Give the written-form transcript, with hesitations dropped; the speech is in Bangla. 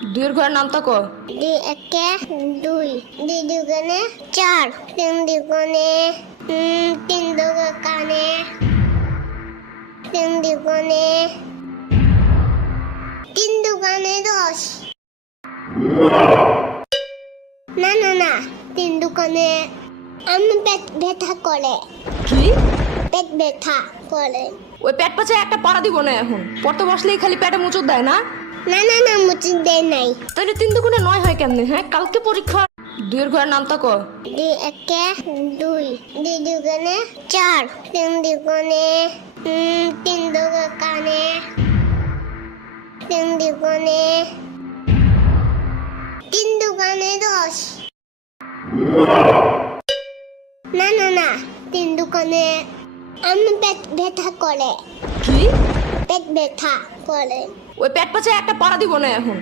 দুইয়ের ঘরের নাম তো কো। দুই একে দুই, দুই দুগুণে চার, তিন দুগুণে তিন দুগুণে তিন দুগুণে তিন দুগুণে 10। না না না, তিন দুগুণে আমি পেট ব্যথা করে। কি? পেট ব্যথা করে। ওই পেট পাছে একটা পাড়া দিব না এখন, পড়তে বসলেই খালি পেটে মুচুর দেয় না। না না না, মুচি দেয় নাই। তাহলে 3 দুগুণে 9 হয় কেমনে? হ্যাঁ, কালকে পরীক্ষা। দুইয়ের ঘরের নাম তো কো। দুই একে দুই, দুই দুগুণে চার, তিন দুগুণে তিন দুগুণে তিন দুগুণে তিন দুগুণে 10। না না না, তিন দুগুণে আমি পেট ব্যথা করে। কি? পেট ব্যথা করে। ওই পেট পাছে একটা পাড়া দিব না এখন।